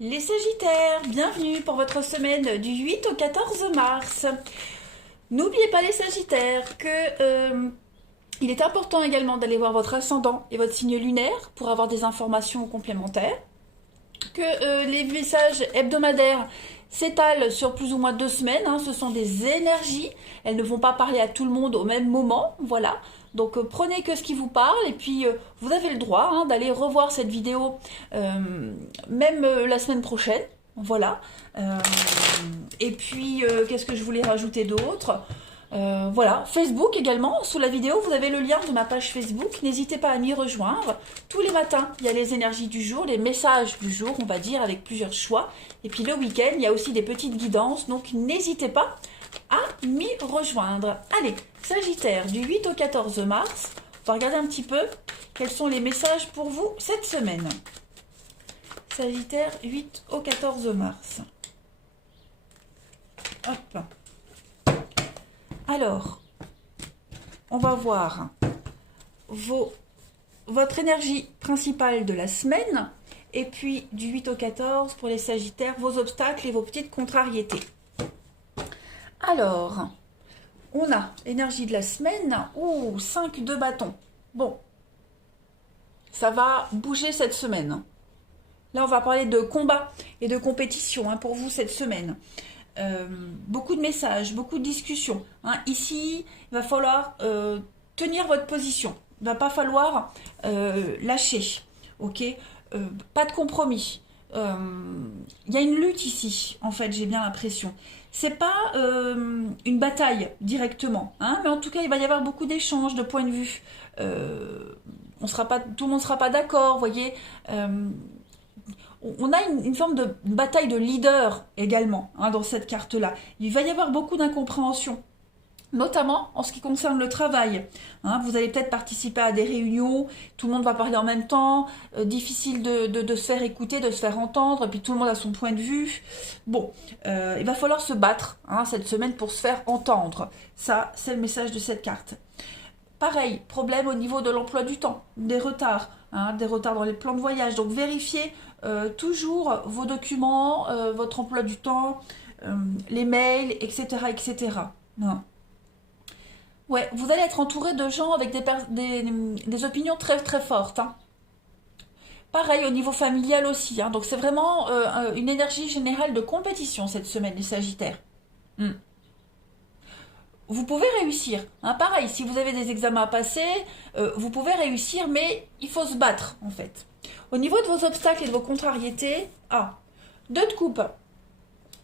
Les Sagittaires, bienvenue pour votre semaine du 8 au 14 mars. N'oubliez pas les Sagittaires que il est important également d'aller voir votre ascendant et votre signe lunaire pour avoir des informations complémentaires. Que les messages hebdomadaires s'étalent sur plus ou moins 2 semaines. Ce sont des énergies. Elles ne vont pas parler à tout le monde au même moment. Voilà. Donc prenez que ce qui vous parle et puis vous avez le droit d'aller revoir cette vidéo même la semaine prochaine. Voilà. Euh, et puis qu'est-ce que je voulais rajouter d'autre? Voilà, Facebook également, sous la vidéo, vous avez le lien de ma page Facebook. N'hésitez pas à m'y rejoindre. Tous les matins, il y a les énergies du jour, les messages du jour, on va dire, avec plusieurs choix. Et puis le week-end, il y a aussi des petites guidances, donc n'hésitez pas à m'y rejoindre. Allez, Sagittaire, du 8 au 14 mars, on va regarder un petit peu quels sont les messages pour vous cette semaine. Sagittaire, 8 au 14 mars. Hop. Alors, on va voir votre énergie principale de la semaine et puis du 8 au 14 pour les Sagittaires, vos obstacles et vos petites contrariétés. Alors, on a l'énergie de la semaine, 5 de bâton. Bon, ça va bouger cette semaine. Là, on va parler de combat et de compétition pour vous cette semaine. Beaucoup de messages, beaucoup de discussions. Ici, il va falloir tenir votre position. Il ne va pas falloir lâcher. Ok, pas de compromis. Il y a une lutte ici, en fait, j'ai bien l'impression. C'est pas une bataille directement, mais en tout cas, il va y avoir beaucoup d'échanges, de points de vue. Tout le monde ne sera pas d'accord, vous voyez. On a une forme de bataille de leader également dans cette carte-là. Il va y avoir beaucoup d'incompréhension, notamment en ce qui concerne le travail. Vous allez peut-être participer à des réunions, tout le monde va parler en même temps, difficile de se faire écouter, de se faire entendre, et puis tout le monde a son point de vue. Bon, il va falloir se battre cette semaine pour se faire entendre. Ça, c'est le message de cette carte. Pareil, problème au niveau de l'emploi du temps, des retards dans les plans de voyage. Donc vérifiez toujours vos documents, votre emploi du temps, les mails, etc. etc. Ouais, vous allez être entouré de gens avec des opinions très très fortes. Pareil au niveau familial aussi. Donc c'est vraiment une énergie générale de compétition cette semaine, les Sagittaires. Hmm. Vous pouvez réussir. Pareil, si vous avez des examens à passer, vous pouvez réussir, mais il faut se battre, en fait. Au niveau de vos obstacles et de vos contrariétés, 2 de coupe.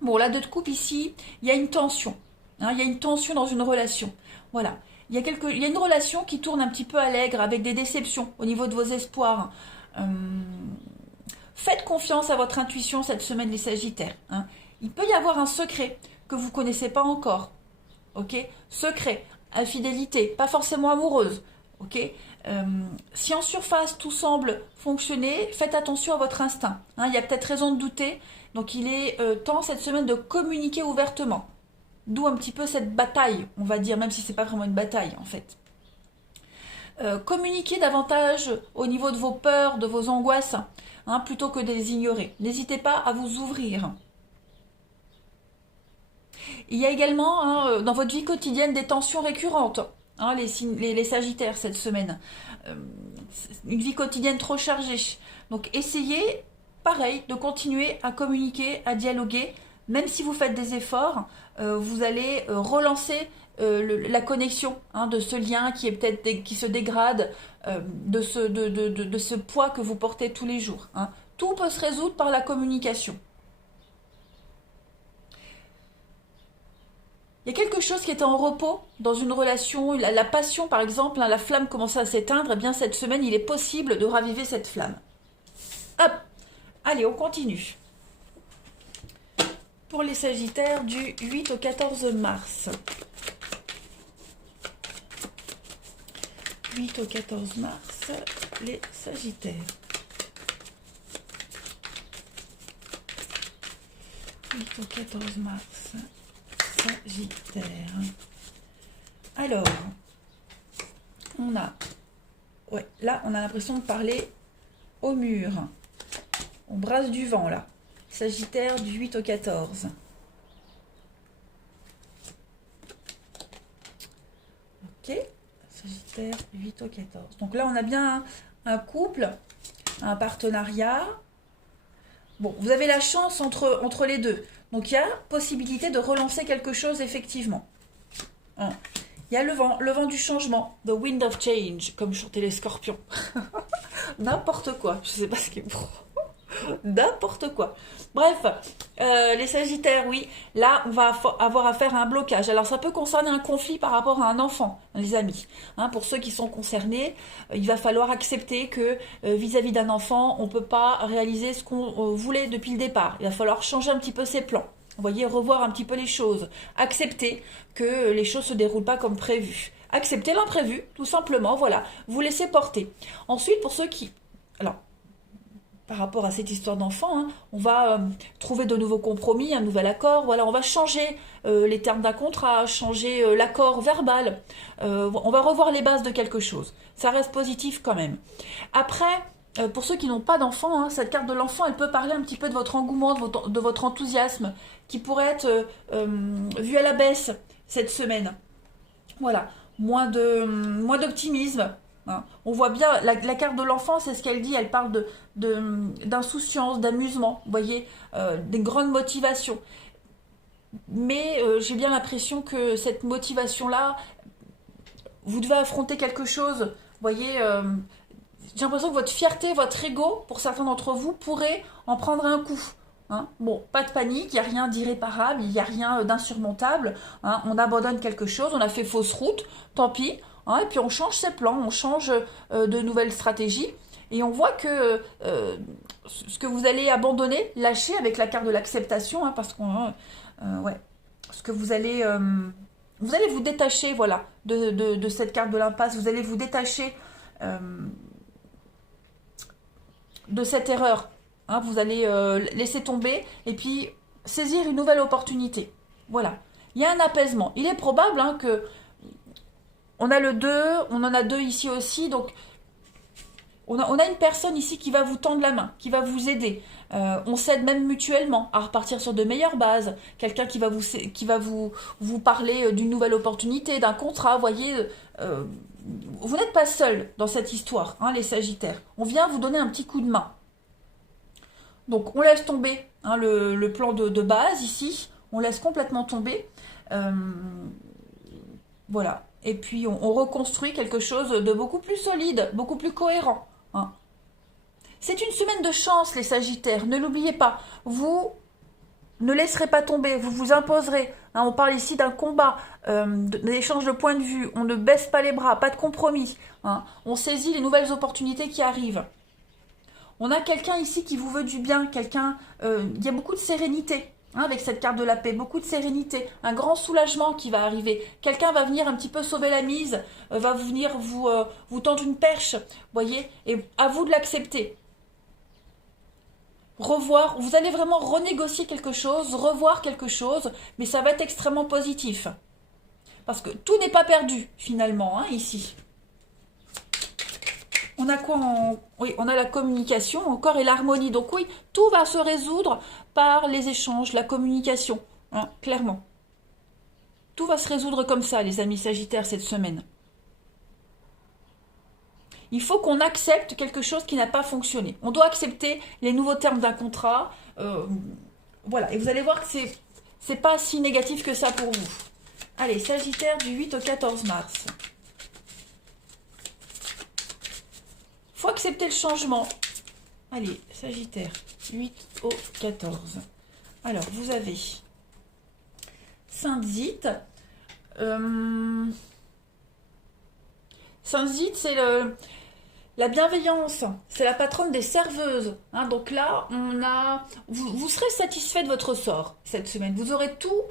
Bon, la 2 de coupe ici, il y a une tension. Il y a une tension dans une relation. Voilà. Il y a une relation qui tourne un petit peu à l'aigre, avec des déceptions au niveau de vos espoirs. Faites confiance à votre intuition cette semaine, les Sagittaires. Il peut y avoir un secret que vous ne connaissez pas encore. Ok, secret, infidélité, pas forcément amoureuse. Ok, si en surface tout semble fonctionner, faites attention à votre instinct. Il y a peut-être raison de douter, donc il est temps cette semaine de communiquer ouvertement. D'où un petit peu cette bataille, on va dire, même si c'est pas vraiment une bataille en fait. Communiquez davantage au niveau de vos peurs, de vos angoisses, plutôt que de les ignorer. N'hésitez pas à vous ouvrir. Il y a également dans votre vie quotidienne des tensions récurrentes, les Sagittaires cette semaine. Une vie quotidienne trop chargée. Donc essayez, pareil, de continuer à communiquer, à dialoguer. Même si vous faites des efforts, vous allez relancer la connexion de ce lien qui est peut-être qui se dégrade, de ce poids que vous portez tous les jours. Tout peut se résoudre par la communication. Il y a quelque chose qui était en repos dans une relation, la passion par exemple, la flamme commençait à s'éteindre, et bien cette semaine il est possible de raviver cette flamme. Hop, allez on continue. Pour les Sagittaires du 8 au 14 mars. 8 au 14 mars, les Sagittaires. 8 au 14 mars. Sagittaire. Alors, là, on a l'impression de parler au mur. On brasse du vent, là. Sagittaire du 8 au 14. Ok, Sagittaire du 8 au 14. Donc là, on a bien un couple, un partenariat. Bon, vous avez la chance entre les deux. Donc il y a possibilité de relancer quelque chose effectivement. Hein. Il y a le vent du changement, the wind of change, comme chantaient les scorpions. N'importe quoi, je sais pas ce qui est pour. N'importe quoi. Bref, les sagittaires, oui, là on va avoir affaire à un blocage. Alors ça peut concerner un conflit par rapport à un enfant, les amis. Hein, pour ceux qui sont concernés, il va falloir accepter que vis-à-vis d'un enfant, on ne peut pas réaliser ce qu'on voulait depuis le départ. Il va falloir changer un petit peu ses plans. Vous voyez, revoir un petit peu les choses. Accepter que les choses ne se déroulent pas comme prévu. Accepter l'imprévu, tout simplement, voilà. Vous laissez porter. Ensuite, pour ceux qui... Alors, par rapport à cette histoire d'enfant, hein, on va trouver de nouveaux compromis, un nouvel accord. Voilà, on va changer les termes d'un contrat, changer l'accord verbal. On va revoir les bases de quelque chose. Ça reste positif quand même. Après, pour ceux qui n'ont pas d'enfant, hein, cette carte de l'enfant, elle peut parler un petit peu de votre engouement, de votre enthousiasme, qui pourrait être vu à la baisse cette semaine. Voilà, moins d'optimisme. Hein. On voit bien, la carte de l'enfant, c'est ce qu'elle dit, elle parle d'insouciance, d'amusement, vous voyez, des grandes motivations. Mais j'ai bien l'impression que cette motivation-là, vous devez affronter quelque chose, vous voyez, j'ai l'impression que votre fierté, votre ego, pour certains d'entre vous, pourrait en prendre un coup. Hein. Bon, pas de panique, il n'y a rien d'irréparable, il n'y a rien d'insurmontable. Hein. On abandonne quelque chose, on a fait fausse route, tant pis. Hein, et puis on change ses plans, on change de nouvelles stratégies. Et on voit que ce que vous allez abandonner, lâcher avec la carte de l'acceptation, hein, parce qu'on... ouais, ce que vous allez vous détacher, voilà, de cette carte de l'impasse. Vous allez vous détacher de cette erreur. Hein, vous allez laisser tomber et puis saisir une nouvelle opportunité. Voilà. Il y a un apaisement. Il est probable hein, que on a le 2, on en a 2 ici aussi, donc on a une personne ici qui va vous tendre la main, qui va vous aider. On s'aide même mutuellement à repartir sur de meilleures bases. Quelqu'un qui va vous parler d'une nouvelle opportunité, d'un contrat, vous voyez. Vous n'êtes pas seul dans cette histoire, hein, les Sagittaires. On vient vous donner un petit coup de main. Donc on laisse tomber hein, le plan de base ici, on laisse complètement tomber. Voilà. Et puis on reconstruit quelque chose de beaucoup plus solide, beaucoup plus cohérent. Hein. C'est une semaine de chance, les Sagittaires. Ne l'oubliez pas. Vous ne laisserez pas tomber. Vous vous imposerez. Hein, on parle ici d'un combat, d'échange de points de vue. On ne baisse pas les bras. Pas de compromis. Hein. On saisit les nouvelles opportunités qui arrivent. On a quelqu'un ici qui vous veut du bien. Quelqu'un... il y a beaucoup de sérénité. Hein, avec cette carte de la paix, beaucoup de sérénité, un grand soulagement qui va arriver. Quelqu'un va venir un petit peu sauver la mise, va venir vous tendre une perche, voyez, et à vous de l'accepter. Revoir, vous allez vraiment renégocier quelque chose, revoir quelque chose, mais ça va être extrêmement positif. Parce que tout n'est pas perdu, finalement, hein, ici. On a quoi Oui, on a la communication encore et l'harmonie. Donc oui, tout va se résoudre par les échanges, la communication, hein, clairement. Tout va se résoudre comme ça, les amis Sagittaires, cette semaine. Il faut qu'on accepte quelque chose qui n'a pas fonctionné. On doit accepter les nouveaux termes d'un contrat. Voilà, et vous allez voir que c'est pas si négatif que ça pour vous. Allez, Sagittaire du 8 au 14 mars. Il faut accepter le changement. Allez, Sagittaire, 8 au 14. Alors, vous avez Sainte-Zite. Sainte-Zite, c'est la bienveillance. C'est la patronne des serveuses. Hein, donc là, vous serez satisfait de votre sort cette semaine. Vous aurez tout...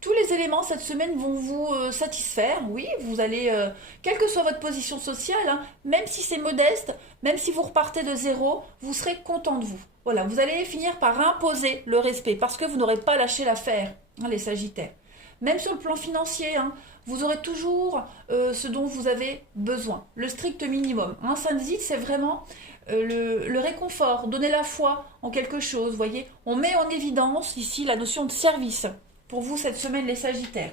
tous les éléments cette semaine vont vous satisfaire, oui, vous allez, quelle que soit votre position sociale, hein, même si c'est modeste, même si vous repartez de zéro, vous serez content de vous. Voilà, vous allez finir par imposer le respect, parce que vous n'aurez pas lâché l'affaire, hein, les Sagittaires. Même sur le plan financier, hein, vous aurez toujours ce dont vous avez besoin, le strict minimum. Hein, Sainte-Zite, c'est vraiment le réconfort, donner la foi en quelque chose, vous voyez. On met en évidence ici la notion de service pour vous cette semaine, les Sagittaires.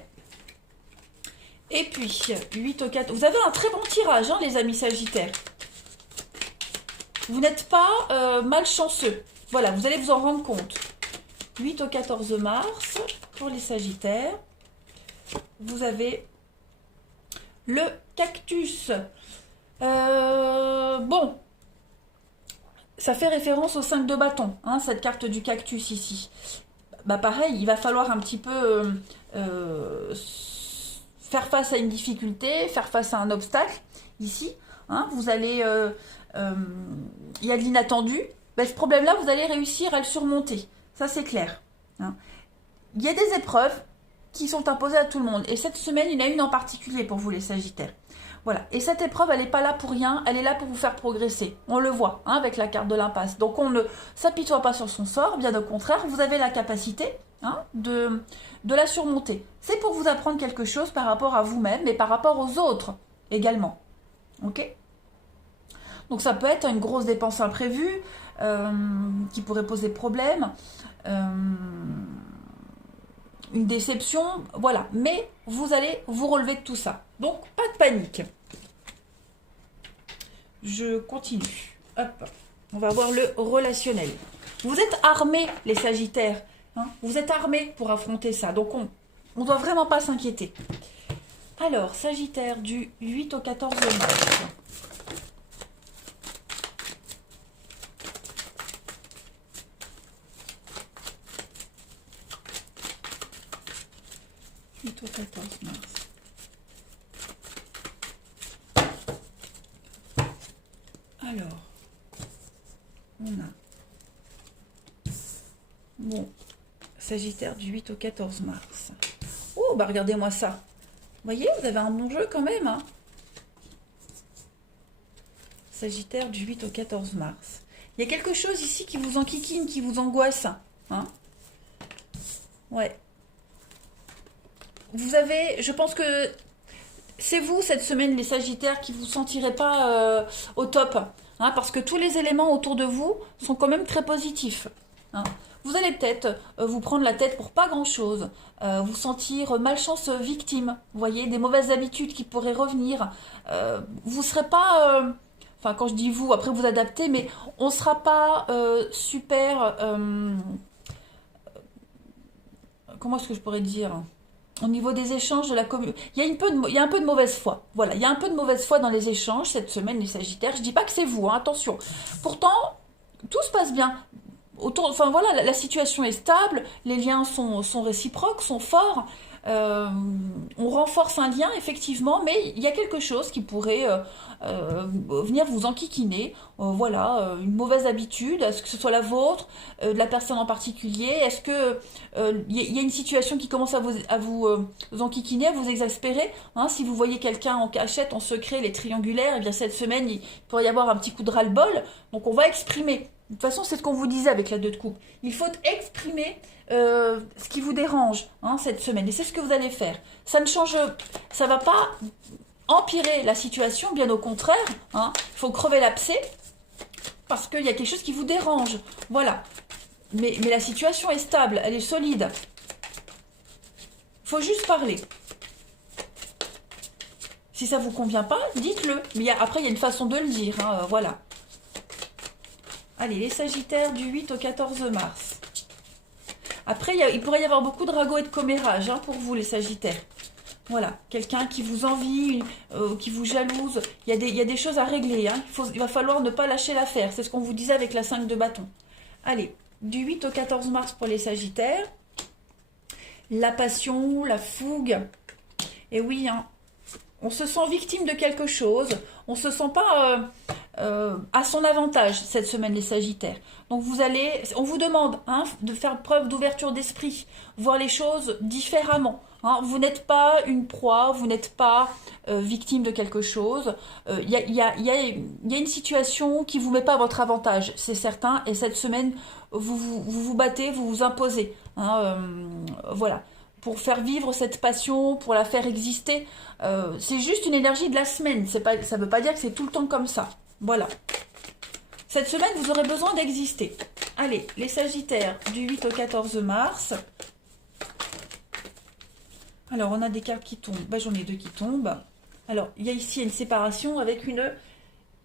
Et puis, 8 au 4, vous avez un très bon tirage, hein, les amis Sagittaires. Vous n'êtes pas malchanceux. Voilà, vous allez vous en rendre compte. 8 au 14 mars, pour les Sagittaires, vous avez le cactus. Bon, ça fait référence au 5 de bâton, hein, cette carte du cactus ici. Bah pareil, il va falloir un petit peu faire face à une difficulté, faire face à un obstacle, ici. Hein, vous allez... il y a de l'inattendu. Ben, ce problème-là, vous allez réussir à le surmonter. Ça, c'est clair. Hein. Il y a des épreuves qui sont imposées à tout le monde. Et cette semaine, il y en a une en particulier pour vous, les Sagittaires. Voilà. Et cette épreuve, elle n'est pas là pour rien. Elle est là pour vous faire progresser. On le voit, hein, avec la carte de l'impasse. Donc, on ne s'apitoie pas sur son sort. Bien au contraire, vous avez la capacité, hein, de la surmonter. C'est pour vous apprendre quelque chose par rapport à vous-même, mais par rapport aux autres également. Ok ? Donc ça peut être une grosse dépense imprévue qui pourrait poser problème, une déception, voilà. Mais vous allez vous relever de tout ça. Donc pas de panique. Je continue. Hop. On va voir le relationnel. Vous êtes armés, les Sagittaires. Hein, vous êtes armés pour affronter ça. Donc on ne doit vraiment pas s'inquiéter. Alors, Sagittaire du 8 au 14 mars. Au 14 mars. Alors, on a bon Sagittaire du 8 au 14 mars. Oh, bah regardez-moi ça. Vous voyez, vous avez un bon jeu quand même. Hein, Sagittaire du 8 au 14 mars. Il y a quelque chose ici qui vous enquiquine, qui vous angoisse. Hein, ouais. Vous avez, je pense que c'est vous cette semaine, les Sagittaires, qui vous sentirez pas au top, hein, parce que tous les éléments autour de vous sont quand même très positifs. Hein. Vous allez peut-être vous prendre la tête pour pas grand-chose, vous sentir malchance victime, vous voyez, des mauvaises habitudes qui pourraient revenir. Vous serez pas, enfin quand je dis vous, après vous adaptez, mais on sera pas super, comment est-ce que je pourrais dire ? Au niveau des échanges de la communauté, il y a un peu de mauvaise foi. Voilà, il y a un peu de mauvaise foi dans les échanges cette semaine, les Sagittaires. Je dis pas que c'est vous, hein, attention. Pourtant, tout se passe bien. Enfin voilà, la situation est stable, les liens sont réciproques, sont forts. On renforce un lien, effectivement, mais il y a quelque chose qui pourrait venir vous enquiquiner. Voilà, une mauvaise habitude, est-ce que ce soit la vôtre, de la personne en particulier, est-ce que y a une situation qui commence à vous enquiquiner, à vous exaspérer, hein, si vous voyez quelqu'un en cachette, en secret, les triangulaires, et bien cette semaine, il pourrait y avoir un petit coup de ras-le-bol, donc on va exprimer. De toute façon, c'est ce qu'on vous disait avec la 2 de coupe. Il faut exprimer ce qui vous dérange, hein, cette semaine. Et c'est ce que vous allez faire. Ça ne change... Ça ne va pas empirer la situation, bien au contraire. Hein. Il faut crever l'abcès parce qu'il y a quelque chose qui vous dérange. Voilà. Mais la situation est stable, elle est solide. Il faut juste parler. Si ça ne vous convient pas, dites-le. Mais après, il y a une façon de le dire. Hein, voilà. Allez, les Sagittaires du 8 au 14 mars. Après, il pourrait y avoir beaucoup de ragots et de commérages, hein, pour vous, les Sagittaires. Voilà, quelqu'un qui vous envie, qui vous jalouse. Il y a des choses à régler. Hein. Il va falloir ne pas lâcher l'affaire. C'est ce qu'on vous disait avec la 5 de bâton. Allez, du 8 au 14 mars pour les Sagittaires. La passion, la fougue. Et oui, hein, on se sent victime de quelque chose. On ne se sent pas... à son avantage cette semaine, les Sagittaires. Donc on vous demande, hein, de faire preuve d'ouverture d'esprit, voir les choses différemment. Hein. Vous n'êtes pas une proie, vous n'êtes pas victime de quelque chose. Il y a une situation qui vous met pas à votre avantage, c'est certain. Et cette semaine, vous battez, vous vous imposez. Hein, voilà. Pour faire vivre cette passion, pour la faire exister. C'est juste une énergie de la semaine. Ça ne veut pas dire que c'est tout le temps comme ça. Voilà. Cette semaine, vous aurez besoin d'exister. Allez, les Sagittaires, du 8 au 14 mars. Alors, on a des cartes qui tombent. Ben, j'en ai deux qui tombent. Alors, il y a ici une séparation avec une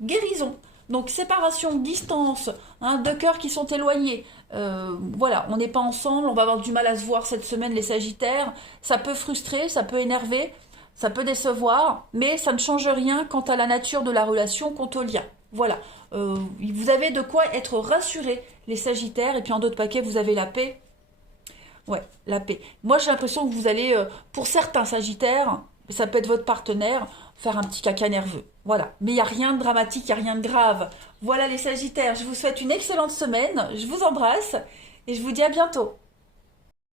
guérison. Donc, séparation, distance, hein, deux cœurs qui sont éloignés. Voilà, on n'est pas ensemble, on va avoir du mal à se voir cette semaine, les Sagittaires. Ça peut frustrer, ça peut énerver, ça peut décevoir, mais ça ne change rien quant à la nature de la relation, quant au lien. Voilà, vous avez de quoi être rassurés, les Sagittaires, et puis en d'autres paquets, vous avez la paix. Ouais, la paix. Moi, j'ai l'impression que vous allez, pour certains Sagittaires, ça peut être votre partenaire, faire un petit caca nerveux. Voilà. Mais il n'y a rien de dramatique, il n'y a rien de grave. Voilà les Sagittaires, je vous souhaite une excellente semaine, je vous embrasse et je vous dis à bientôt.